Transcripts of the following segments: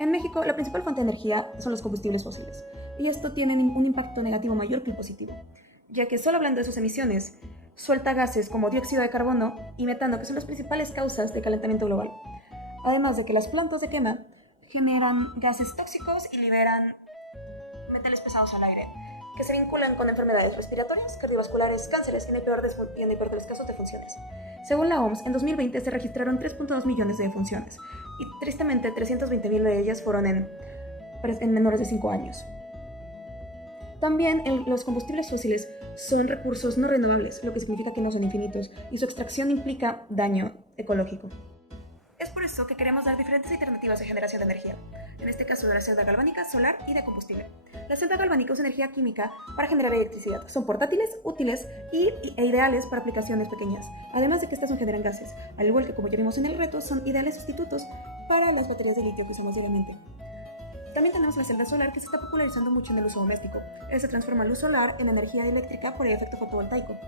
En México, la principal fuente de energía son los combustibles fósiles, y esto tiene un impacto negativo mayor que el positivo, ya que solo hablando de sus emisiones, suelta gases como dióxido de carbono y metano, que son las principales causas de calentamiento global. Además de que las plantas de quema generan gases tóxicos y liberan metales pesados al aire, que se vinculan con enfermedades respiratorias, cardiovasculares, cánceres y en el peor de los casos, defunciones. Según la OMS, en 2020 se registraron 3.2 millones de defunciones y tristemente 320.000 de ellas fueron en menores de 5 años. También los combustibles fósiles son recursos no renovables, lo que significa que no son infinitos, y su extracción implica daño ecológico. Es por eso que queremos dar diferentes alternativas de generación de energía, en este caso de la celda galvánica, solar y de combustible. La celda galvánica usa energía química para generar electricidad. Son portátiles, útiles e ideales para aplicaciones pequeñas, además de que estas no generan gases, al igual que como ya vimos en el reto, son ideales sustitutos para las baterías de litio que usamos diariamente. También tenemos la celda solar, que se está popularizando mucho en el uso doméstico. Se transforma luz solar en energía eléctrica por el efecto fotovoltaico.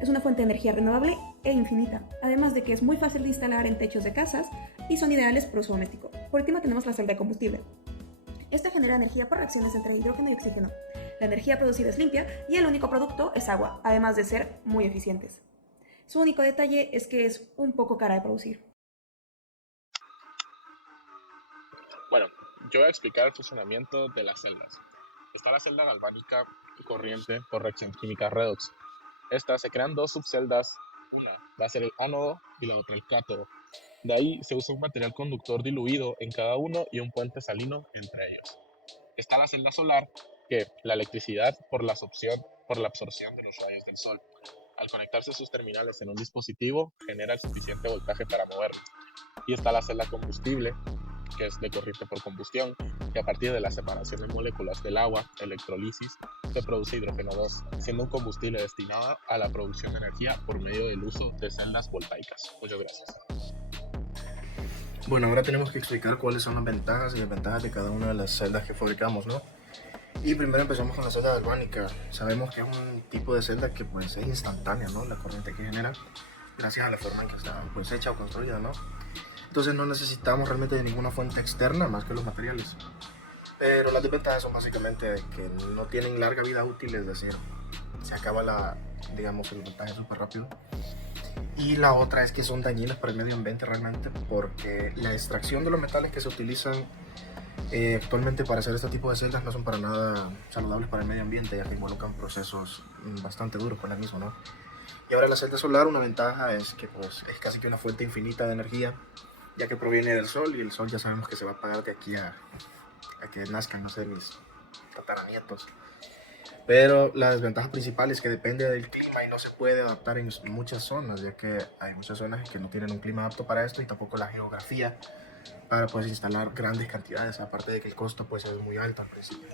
Es una fuente de energía renovable e infinita, además de que es muy fácil de instalar en techos de casas y son ideales para uso doméstico. Por último tenemos la celda de combustible. Esta genera energía por reacciones entre hidrógeno y oxígeno. La energía producida es limpia y el único producto es agua, además de ser muy eficientes. Su único detalle es que es un poco cara de producir. Bueno, yo voy a explicar el funcionamiento de las celdas. Está la celda galvánica corriente por reacción química redox. Estas se crean dos subceldas, una va a ser el ánodo y la otra el cátodo. De ahí se usa un material conductor diluido en cada uno y un puente salino entre ellos. Está la celda solar, que la electricidad por la absorción de los rayos del sol. Al conectarse sus terminales en un dispositivo, genera el suficiente voltaje para moverlo. Y está la celda combustible, que es de corriente por combustión, que a partir de la separación de moléculas del agua, electrolisis, se produce hidrógeno 2, siendo un combustible destinado a la producción de energía por medio del uso de celdas voltaicas. Muchas gracias. Bueno, ahora tenemos que explicar cuáles son las ventajas y desventajas de cada una de las celdas que fabricamos, ¿no? Y primero empezamos con la celda galvánica. Sabemos que es un tipo de celda que pues es instantánea, ¿no? La corriente que genera gracias a la forma en que está pues hecha o construida, ¿no? Entonces no necesitamos realmente de ninguna fuente externa más que los materiales. Pero las desventajas son básicamente que no tienen larga vida útil, es decir, se acaba digamos, el voltaje súper rápido. Y la otra es que son dañinas para el medio ambiente realmente, porque la extracción de los metales que se utilizan actualmente para hacer este tipo de celdas no son para nada saludables para el medio ambiente, ya que involucran procesos bastante duros con el mismo, ¿no? Y ahora la celda solar, una ventaja es que pues, es casi que una fuente infinita de energía, ya que proviene del sol, y el sol ya sabemos que se va a apagar de aquí a que nazcan, no sé, mis tataranietos. Pero la desventaja principal es que depende del clima y no se puede adaptar en muchas zonas, ya que hay muchas zonas que no tienen un clima apto para esto, y tampoco la geografía para pues instalar grandes cantidades, aparte de que el costo pues es muy alto al principio.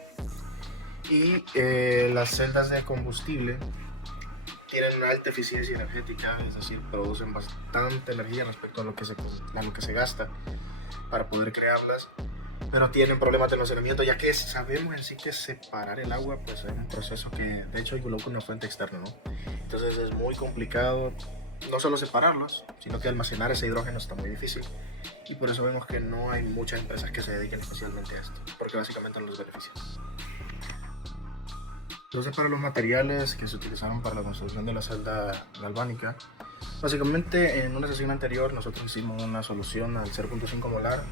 Y las celdas de combustible tienen una alta eficiencia energética, es decir, producen bastante energía respecto a lo que se gasta para poder crearlas, pero tienen problemas de almacenamiento, ya que sabemos en sí que separar el agua pues es un proceso que de hecho involucra una fuente externa, ¿no? Entonces es muy complicado no solo separarlos, sino que almacenar ese hidrógeno está muy difícil, y por eso vemos que no hay muchas empresas que se dediquen especialmente a esto, porque básicamente no los benefician. Entonces, para los materiales que se utilizaron para la construcción de la celda galvánica, básicamente en una sesión anterior nosotros hicimos una solución al 0.5 molar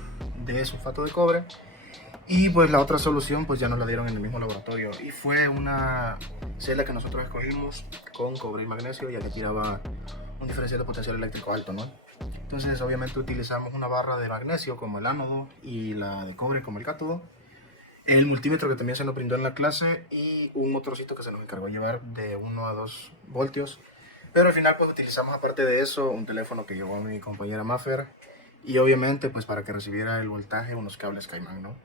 de sulfato de cobre, y pues la otra solución pues ya nos la dieron en el mismo laboratorio, y fue una celda que nosotros escogimos con cobre y magnesio, ya que tiraba un diferencial de potencial eléctrico alto, ¿no? Entonces obviamente utilizamos una barra de magnesio como el ánodo y la de cobre como el cátodo, el multímetro que también se nos brindó en la clase, y un motorcito que se nos encargó llevar de 1 a 2 voltios. Pero al final pues utilizamos, aparte de eso, un teléfono que llevó mi compañera Maffer, y obviamente pues para que recibiera el voltaje unos cables Caimán, ¿no?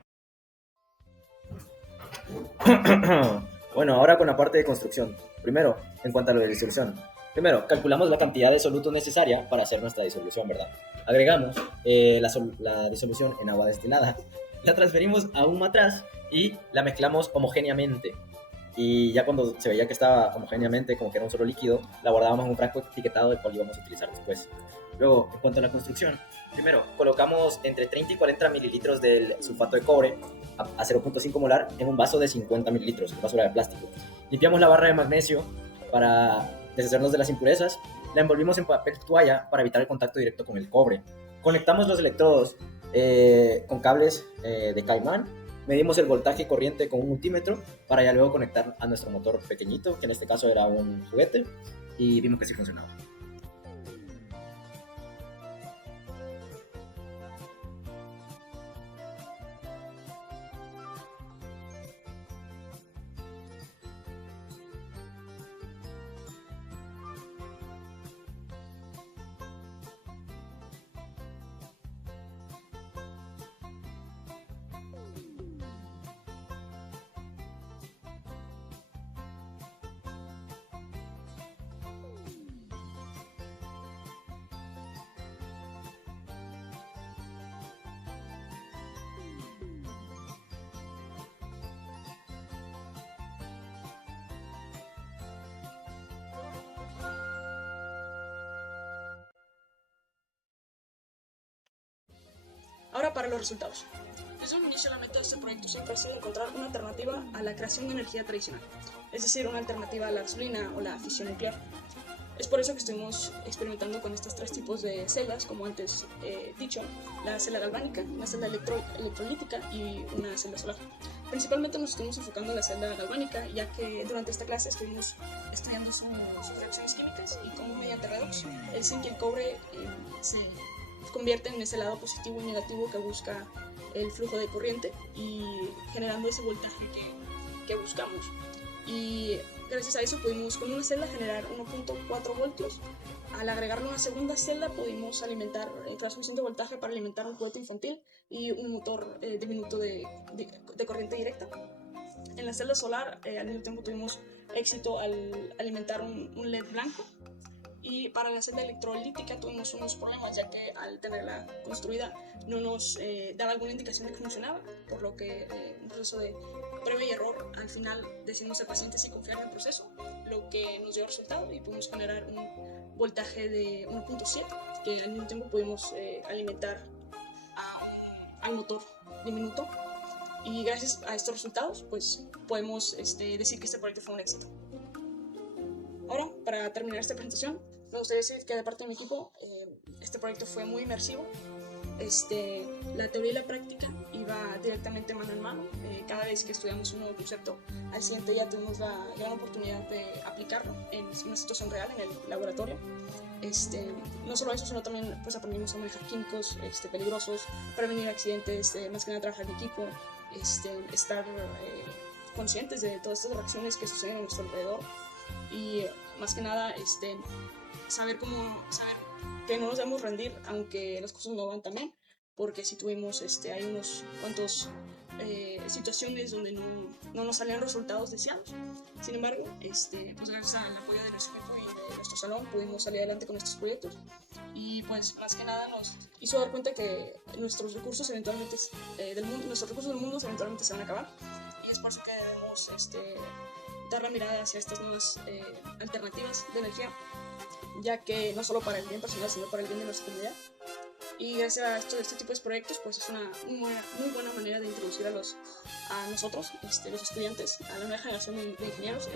Bueno, ahora con la parte de construcción. Primero, en cuanto a lo de disolución. Primero, calculamos la cantidad de soluto necesaria para hacer nuestra disolución, ¿verdad? Agregamos la disolución en agua destilada, la transferimos a un matraz y la mezclamos homogéneamente. y ya cuando se veía que estaba homogéneamente, como que era un solo líquido, la guardábamos en un frasco etiquetado del cual íbamos a utilizar después. Luego, en cuanto a la construcción, primero colocamos entre 30 y 40 mililitros del sulfato de cobre a 0.5 molar en un vaso de 50 mililitros, un vaso de plástico. Limpiamos la barra de magnesio para deshacernos de las impurezas, la envolvimos en papel toalla para evitar el contacto directo con el cobre. Conectamos los electrodos con cables de caimán, medimos el voltaje y corriente con un multímetro para ya luego conectar a nuestro motor pequeñito, que en este caso era un juguete, y vimos que sí funcionaba. Ahora para los resultados. Desde un inicio la meta de este proyecto siempre ha sido encontrar una alternativa a la creación de energía tradicional, es decir, una alternativa a la gasolina o la fisión nuclear. Es por eso que estuvimos experimentando con estos tres tipos de celdas, como antes dicho, la celda galvánica, una celda electrolítica y una celda solar. Principalmente nos estuvimos enfocando en la celda galvánica, ya que durante esta clase estuvimos estudiando sus reacciones químicas y cómo mediante redox el zinc y el cobre se convierten en ese lado positivo y negativo que busca el flujo de corriente y generando ese voltaje que buscamos. Y gracias a eso pudimos con una celda generar 1.4 voltios. Al agregarle una segunda celda pudimos alimentar transmisión de voltaje para alimentar un juguete infantil y un motor diminuto de corriente directa. En la celda solar al mismo tiempo tuvimos éxito al alimentar un LED blanco. Y para la celda electrolítica tuvimos unos problemas, ya que al tenerla construida no nos daba alguna indicación de que funcionaba, por lo que un proceso de prueba y error, al final decidimos ser pacientes y confiar en el proceso, lo que nos dio resultado y pudimos generar un voltaje de 1.7, que al mismo tiempo pudimos alimentar al motor diminuto. Y gracias a estos resultados, pues podemos decir que este proyecto fue un éxito. Ahora, para terminar esta presentación, me gustaría decir que de parte de mi equipo este proyecto fue muy inmersivo. La teoría y la práctica iba directamente mano en mano. Cada vez que estudiamos un nuevo concepto, al siguiente día tuvimos la gran oportunidad de aplicarlo en una situación real en el laboratorio. No solo eso, sino también pues, aprendimos a manejar químicos peligrosos, prevenir accidentes, más que nada trabajar en equipo, estar conscientes de todas estas reacciones que suceden a nuestro alrededor y más que nada saber que no nos debemos rendir aunque las cosas no van tan bien, porque si tuvimos hay unos cuantos situaciones donde no nos salían resultados deseados. Sin embargo, pues gracias al apoyo de nuestro equipo y de nuestro salón pudimos salir adelante con estos proyectos y pues más que nada nos hizo dar cuenta que nuestros recursos eventualmente del mundo eventualmente se van a acabar, y es por eso que debemos dar la mirada hacia estas nuevas alternativas de energía, ya que no solo para el bien personal, sino para el bien de nuestra comunidad. Y gracias a este tipo de proyectos, pues es una muy buena manera de introducir a nosotros, los estudiantes, a la nueva generación de ingenieros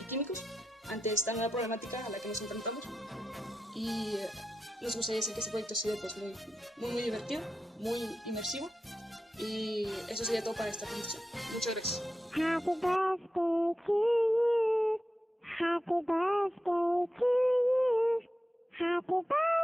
y químicos, ante esta nueva problemática a la que nos enfrentamos. Y nos gustaría decir que este proyecto ha sido pues, muy divertido, muy inmersivo. Y eso sería todo para esta presentación. Muchas gracias. Happy birthday to you. Happy birthday to you. Happy birthday.